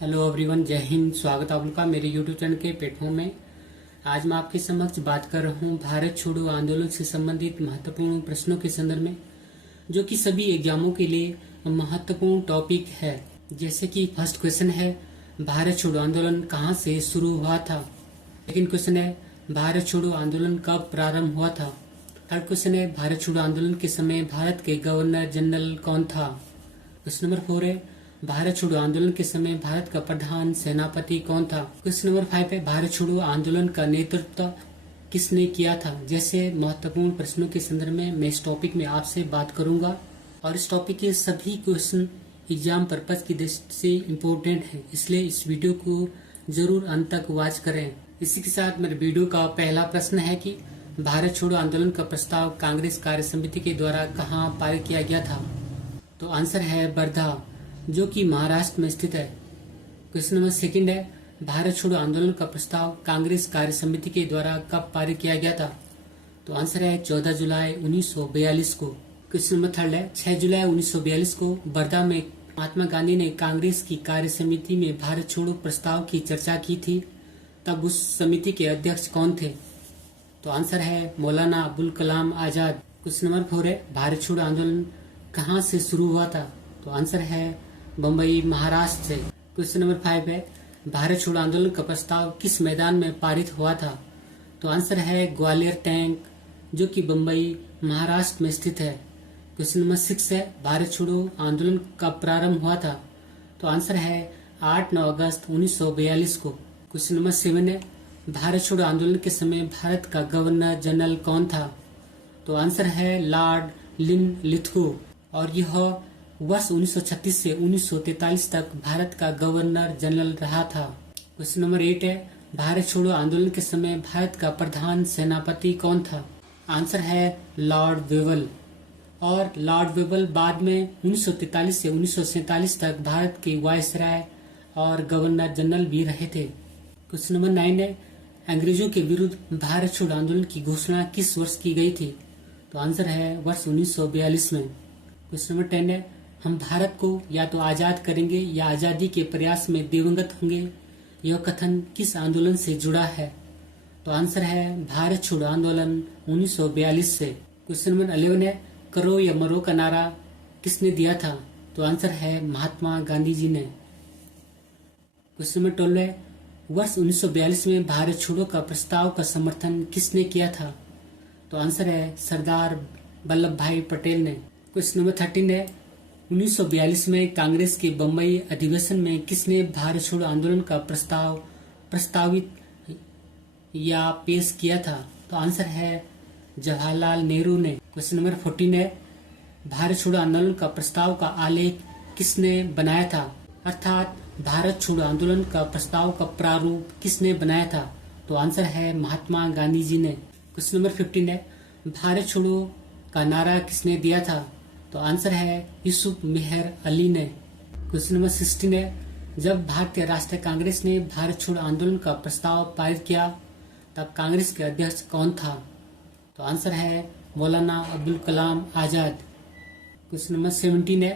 Hello everyone, जय हिंद। स्वागत है आप लोग का मेरे यूट्यूब चैनल के प्लेटफॉर्म में। आज मैं आपके समक्ष बात कर रहा हूँ भारत छोड़ो आंदोलन से संबंधित महत्वपूर्ण प्रश्नों के संदर्भ में, जो कि सभी एग्जामों के लिए महत्वपूर्ण टॉपिक है। जैसे कि फर्स्ट क्वेश्चन है, भारत छोड़ो आंदोलन कहाँ से शुरू हुआ था। सेकंड क्वेश्चन है, भारत छोड़ो आंदोलन कब प्रारंभ हुआ था। थर्ड क्वेश्चन है, भारत छोड़ो आंदोलन के समय भारत के गवर्नर जनरल कौन था। क्वेश्चन नंबर 4 है, भारत छोड़ो आंदोलन के समय भारत का प्रधान सेनापति कौन था। क्वेश्चन नंबर 5 है, भारत छोड़ो आंदोलन का नेतृत्व किसने किया था। जैसे महत्वपूर्ण प्रश्नों के संदर्भ में मैं इस टॉपिक में आपसे बात करूंगा, और इस टॉपिक के सभी क्वेश्चन एग्जाम पर्पज की दृष्टि से इम्पोर्टेंट है, इसलिए इस वीडियो को जरूर अंत तक वॉच करें। इसी के साथ मेरे वीडियो का पहला प्रश्न है कि भारत छोड़ो आंदोलन का प्रस्ताव कांग्रेस कार्य समिति के द्वारा कहाँ पारित किया गया था। तो आंसर है वर्धा, जो कि महाराष्ट्र में स्थित है। क्वेश्चन नंबर 2 है, भारत छोड़ो आंदोलन का प्रस्ताव कांग्रेस कार्य समिति के द्वारा कब पारित किया गया था। तो आंसर है 14 जुलाई 1942 को। क्वेश्चन नंबर 3 है, 6 जुलाई 1942 को वर्धा में महात्मा गांधी ने कांग्रेस की कार्य समिति में भारत छोड़ो प्रस्ताव की चर्चा की थी। तब उस समिति के अध्यक्ष कौन थे। तो आंसर है मौलाना अबुल कलाम आजाद। क्वेश्चन नंबर 4 है, भारत छोड़ो आंदोलन कहाँ से शुरू हुआ था। तो आंसर है बम्बई, महाराष्ट्र से। क्वेश्चन नंबर 5 है, भारत छोड़ो आंदोलन का प्रस्ताव किस मैदान में पारित हुआ था। तो आंसर है ग्वालियर टैंक, जो कि बम्बई, महाराष्ट्र में स्थित है। क्वेश्चन नंबर 6 है, भारत छोड़ो आंदोलन कब प्रारंभ हुआ था। तो आंसर है 8-9 अगस्त 1942 को। क्वेश्चन नंबर 7 है, भारत छोड़ो आंदोलन के समय भारत का गवर्नर जनरल कौन था। तो आंसर है लॉर्ड लिनलिथगो, और यह वर्ष 1936 से 1943 तक भारत का गवर्नर जनरल रहा था। क्वेश्चन नंबर 8 है, भारत छोड़ो आंदोलन के समय भारत का प्रधान सेनापति कौन था। आंसर है लॉर्ड वेवल, और लॉर्ड वेवल बाद में 1943 से 1947 तक भारत के वायसराय और गवर्नर जनरल भी रहे थे। क्वेश्चन नंबर 9 है, अंग्रेजों के विरुद्ध भारत छोड़ो आंदोलन की घोषणा किस वर्ष की गई थी। तो आंसर है वर्ष 1942 में। क्वेश्चन नंबर 10 है, हम भारत को या तो आजाद करेंगे या आजादी के प्रयास में दिवंगत होंगे, यह कथन किस आंदोलन से जुड़ा है। तो आंसर है भारत छोड़ो आंदोलन 1942 से। क्वेश्चन नंबर 11 है, करो या मरो का नारा किसने दिया था। तो आंसर है महात्मा गांधी जी ने। क्वेश्चन नंबर 12 है, वर्ष 1942 में भारत छोड़ो का प्रस्ताव का समर्थन किसने किया था। तो आंसर है सरदार वल्लभ भाई पटेल ने। क्वेश्चन नंबर 13 है, 1942 में कांग्रेस के बम्बई अधिवेशन में किसने भारत छोड़ो आंदोलन का प्रस्तावित या पेश किया था। तो आंसर है जवाहरलाल नेहरू ने। क्वेश्चन नंबर 14 है, भारत छोड़ो आंदोलन का प्रस्ताव का आलेख किसने बनाया था, अर्थात भारत छोड़ो आंदोलन का प्रस्ताव का प्रारूप किसने बनाया था। तो आंसर है महात्मा गांधी जी ने। क्वेश्चन नंबर 15 है, भारत छोड़ो का नारा किसने दिया था। तो आंसर है यूसुफ मेहर अली ने। क्वेश्चन नंबर 16 है, जब भारतीय राष्ट्रीय कांग्रेस ने भारत छोड़ो आंदोलन का प्रस्ताव पारित किया, तब कांग्रेस के अध्यक्ष कौन था। तो आंसर है मौलाना अबुल कलाम आजाद। क्वेश्चन नंबर 17 है,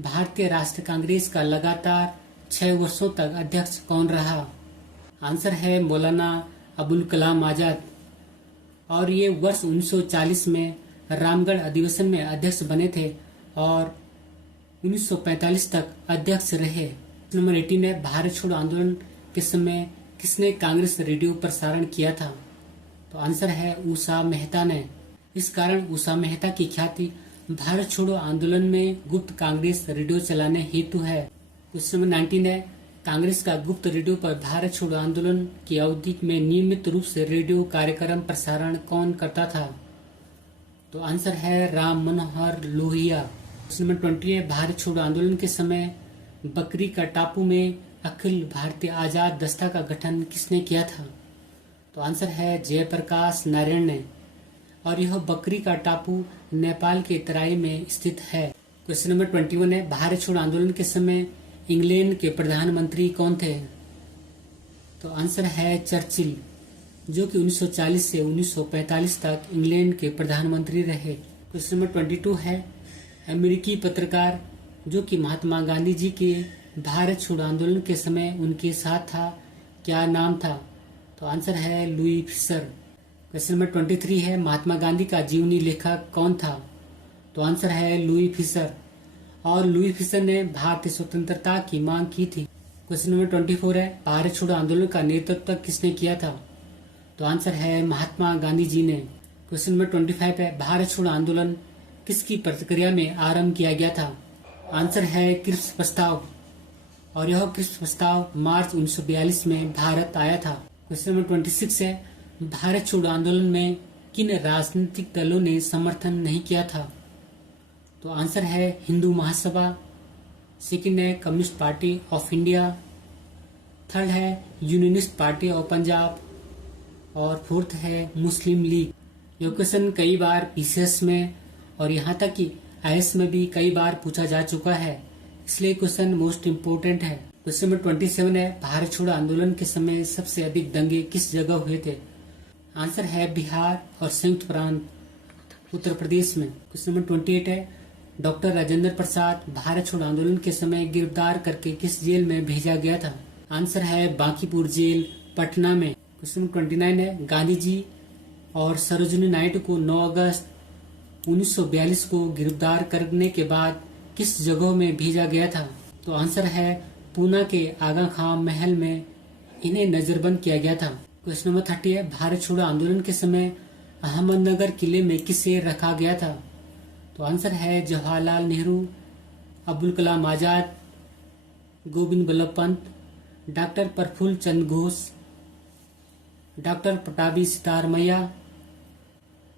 भारतीय राष्ट्रीय कांग्रेस का लगातार 6 वर्षों तक अध्यक्ष कौन रहा। आंसर है मौलाना अबुल कलाम आजाद, और ये वर्ष 1940 में रामगढ़ अधिवेशन में अध्यक्ष बने थे और 1945 तक अध्यक्ष रहे। नंबर 18 है, भारत छोड़ो आंदोलन के समय किसने कांग्रेस रेडियो प्रसारण किया था। तो आंसर है उषा मेहता ने। इस कारण उषा मेहता की ख्याति भारत छोड़ो आंदोलन में गुप्त कांग्रेस रेडियो चलाने हेतु है। क्वेश्चन नंबर 19 है, कांग्रेस का गुप्त रेडियो पर भारत छोड़ो आंदोलन की अवधि में नियमित रूप से रेडियो कार्यक्रम प्रसारण कौन करता था। तो आंसर है राम मनोहर लोहिया। क्वेश्चन नंबर 20 है, भारत छोड़ो आंदोलन के समय बकरी का टापू में अखिल भारतीय आजाद दस्ता का गठन किसने किया था। तो आंसर है जयप्रकाश नारायण ने, और यह बकरी का टापू नेपाल के तराई में स्थित है। क्वेश्चन नंबर 21 है, भारत छोड़ो आंदोलन के समय इंग्लैंड के प्रधानमंत्री कौन थे। तो आंसर है चर्चिल, जो कि 1940 से 1945 तक इंग्लैंड के प्रधानमंत्री रहे। क्वेश्चन नंबर 22 है, अमेरिकी पत्रकार जो कि महात्मा गांधी जी के भारत छोड़ो आंदोलन के समय उनके साथ था, क्या नाम था? तो आंसर है लुई फिशर। क्वेश्चन नंबर 23 है, महात्मा गांधी का जीवनी लेखक कौन था? तो आंसर है लुई फिशर। और लुई फिशर ने भारतीय स्वतंत्रता की मांग की थी। क्वेश्चन नंबर 24 है, भारत छोड़ो आंदोलन का नेतृत्व किसने किया था? तो आंसर है महात्मा गांधी जी ने। क्वेश्चन नंबर 25 है, भारत छोड़ो आंदोलन किसकी प्रतिक्रिया में आरंभ किया गया था? आंसर है क्रिप्स प्रस्ताव। और यह क्रिप्स प्रस्ताव मार्च 1942 में भारत आया था। क्वेश्चन नंबर 26 है, भारत छोड़ो आंदोलन में किन राजनीतिक दलों ने समर्थन नहीं किया था? तो आंसर है हिंदू महासभा। सेकंड है communist party of India. Third है यूनियनिस्ट पार्टी ऑफ पंजाब। और फोर्थ है मुस्लिम लीग। यह क्वेश्चन कई बार पीसीएस में और यहाँ तक कि आईएएस में भी कई बार पूछा जा चुका है, इसलिए क्वेश्चन मोस्ट इम्पोर्टेंट है। क्वेश्चन नंबर 27 है, भारत छोड़ो आंदोलन के समय सबसे अधिक दंगे किस जगह हुए थे? आंसर है बिहार और संयुक्त प्रांत उत्तर प्रदेश में। क्वेश्चन नंबर 28 है, डॉक्टर राजेंद्र प्रसाद भारत छोड़ो आंदोलन के समय गिरफ्तार करके किस जेल में भेजा गया था? आंसर है बांकीपुर जेल, पटना में। क्वेश्चन नंबर 29 है, गांधी जी और सरोजिनी नायडू को 9 अगस्त 1942 को गिरफ्तार करने के बाद किस जगह में भेजा गया था? तो आंसर है पूना के आगा खां महल में इन्हें नजरबंद किया गया था। क्वेश्चन नंबर 30 है, भारत छोड़ो आंदोलन के समय अहमदनगर किले में किसे रखा गया था? तो आंसर है जवाहरलाल नेहरू, अब्दुल कलाम आजाद, गोविंद बल्लभ पंत, डॉक्टर प्रफुल्ल चंद्र घोष, डॉक्टर पटाभी सितारमैया,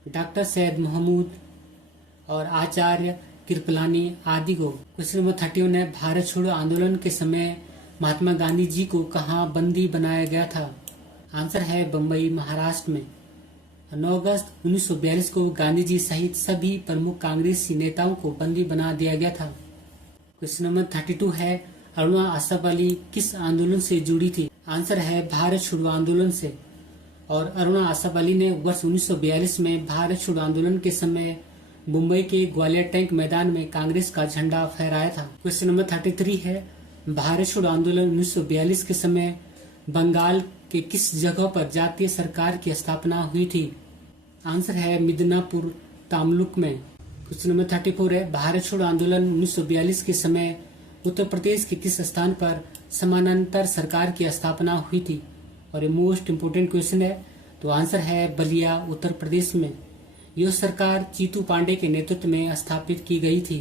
डॉक्टर सैयद महमूद और आचार्य कृपलानी आदि को। क्वेश्चन नंबर 31 है, भारत छोड़ो आंदोलन के समय महात्मा गांधी जी को कहाँ बंदी बनाया गया था? आंसर है बम्बई, महाराष्ट्र में। 9 अगस्त 1942 को गांधी जी सहित सभी प्रमुख कांग्रेसी नेताओं को बंदी बना दिया गया था। क्वेश्चन नंबर 32 है, अरुणा आसफ अली किस आंदोलन से जुड़ी थी? आंसर है भारत छोड़ो आंदोलन से। और अरुणा आसफ अली ने वर्ष 1942 में भारत छोड़ो आंदोलन के समय मुंबई के ग्वालियर टैंक मैदान में कांग्रेस का झंडा फहराया था। क्वेश्चन नंबर 33 है, भारत छोड़ो आंदोलन 1942 के समय बंगाल के किस जगह पर जातीय सरकार की स्थापना हुई थी? आंसर है मिदनापुर तामलुक में। क्वेश्चन नंबर 34 है, भारत छोड़ो आंदोलन 1942 के समय उत्तर प्रदेश के किस स्थान पर समानांतर सरकार की स्थापना हुई थी? और ये मोस्ट इम्पोर्टेंट क्वेश्चन है, तो आंसर है बलिया, उत्तर प्रदेश में। यह सरकार चीतू पांडे के नेतृत्व में स्थापित की गई थी।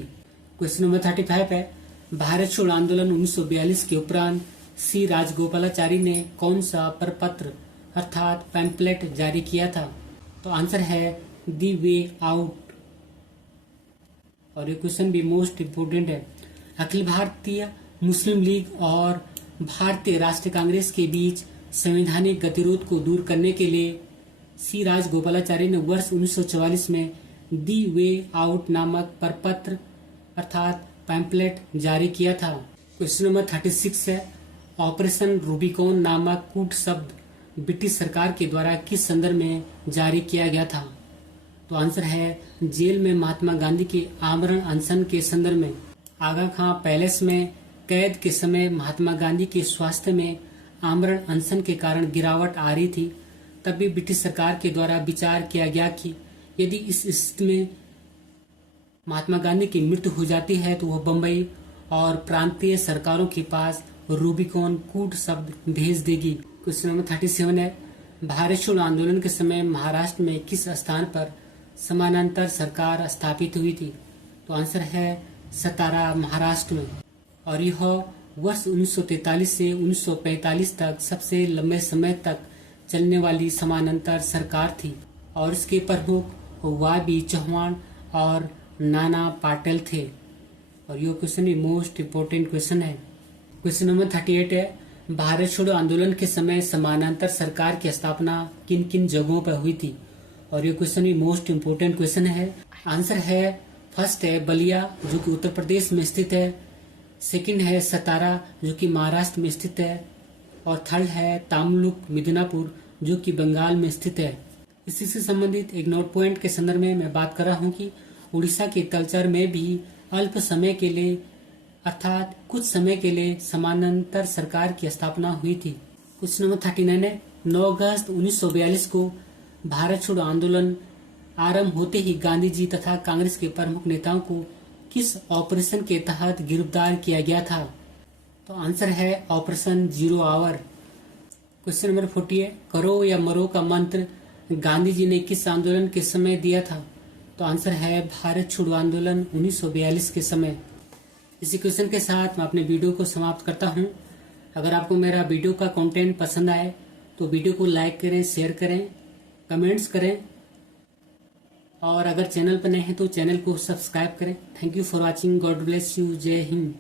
क्वेश्चन नंबर 35 है, भारत छोड़ो आंदोलन 1942 के उपरांत सी राजगोपालाचारी ने कौन सा प्रपत्र अर्थात पैम्पलेट जारी किया था? तो आंसर है दी वे आउट। और ये क्वेश्चन भी मोस्ट इम्पोर्टेंट है। अखिल भारतीय मुस्लिम लीग और भारतीय राष्ट्रीय कांग्रेस के बीच संवैधानिक गतिरोध को दूर करने के लिए सी राजगोपालाचारी ने वर्ष 1944 में दी वे आउट नामक प्रपत्र अर्थात पैम्पलेट जारी किया था। क्वेश्चन नंबर 36 है, ऑपरेशन रूबिकॉन नामक कूट शब्द ब्रिटिश सरकार के द्वारा किस संदर्भ में जारी किया गया था? तो आंसर है जेल में महात्मा गांधी के आमरण अनशन के संदर्भ में। आगा खां पैलेस में कैद के समय महात्मा गांधी के स्वास्थ्य में आमरण अनशन के कारण गिरावट आ रही थी। तभी ब्रिटिश सरकार के द्वारा विचार किया गया कि यदि इस स्थिति में महात्मा गांधी की मृत्यु हो जाती है तो वह बम्बई और प्रांतीय सरकारों के पास रूबिकॉन कूट शब्द भेज देगी। क्वेश्चन नंबर 37 है, भारत छोड़ो आंदोलन के समय महाराष्ट्र में किस स्थान पर समानांतर सरकार स्थापित हुई थी? तो आंसर है सतारा, महाराष्ट्र में। और यह वर्ष 1943 से 1945 तक सबसे लंबे समय तक चलने वाली समानांतर सरकार थी और इसके प्रमुख वाबी चौहान और नाना पाटेल थे। और यह क्वेश्चन भी मोस्ट इम्पोर्टेंट क्वेश्चन है। क्वेश्चन नंबर 38 है, भारत छोड़ो आंदोलन के समय समानांतर सरकार की स्थापना किन किन जगहों पर हुई थी? और ये क्वेश्चन भी मोस्ट इम्पोर्टेंट क्वेश्चन है। आंसर है फर्स्ट है बलिया जो कि उत्तर प्रदेश में स्थित है, सेकंड है सतारा जो कि महाराष्ट्र में स्थित है और थर्ड है तामलुक मिदनापुर जो कि बंगाल में स्थित है। इसी से संबंधित एक नोट पॉइंट के संदर्भ में मैं बात कर रहा हूँ कि उड़ीसा के कल्चर में भी अल्प समय के लिए अर्थात कुछ समय के लिए समानांतर सरकार की स्थापना हुई थी। क्वेश्चन नंबर 39 है, 9 अगस्त 1942 को भारत छोड़ो आंदोलन आरंभ होते ही गांधी जी तथा कांग्रेस के प्रमुख नेताओं को किस ऑपरेशन के तहत गिरफ्तार किया गया था? तो आंसर है ऑपरेशन 0 आवर। क्वेश्चन नंबर 40 है, करो या मरो का मंत्र गांधी जी ने किस आंदोलन के समय दिया था? तो आंसर है भारत छोड़ो आंदोलन 1942 के समय। इसी क्वेश्चन के साथ मैं अपने वीडियो को समाप्त करता हूं। अगर आपको मेरा वीडियो का कंटेंट पसंद आए तो वीडियो को लाइक करें, शेयर करें, कमेंट्स करें और अगर चैनल पर नए हैं तो चैनल को सब्सक्राइब करें। Thank you for watching. God bless you. जय हिंद।